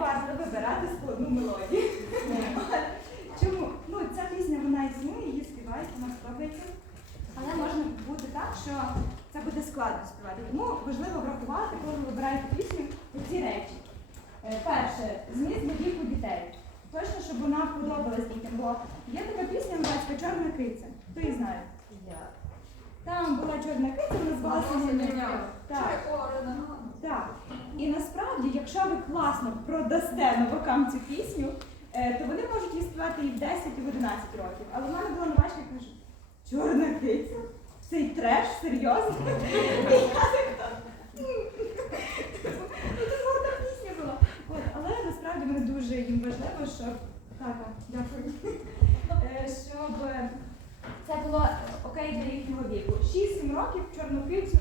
варто вибирати складну мелодію. Чому? Ну, ця пісня вона існує, її співають, вона сподобається. Але може бути так, що це буде складно співати. Тому важливо врахувати, коли ви вибираєте пісню, ці речі. Е, Перше, зміст для віку дітей. Точно, щоб вона подобалась дітям, бо є така пісня, називається Чорна киця. Хто її знає? Там була чорна киця, вона звалася. Так. Так. Якщо ви класно продасте новакам цю пісню, е, то вони можуть її співати і в 10, і в 11 років. Але в мене була новачка, яка каже, чорна киця? Цей треш, серйозно? І я така, «М». Ну, це гарна пісня була. Але насправді мене дуже їм важливо, щоб так, так, дякую. Е, Щоб це було е, окей для їхнього віку. 6-7 років чорну кицю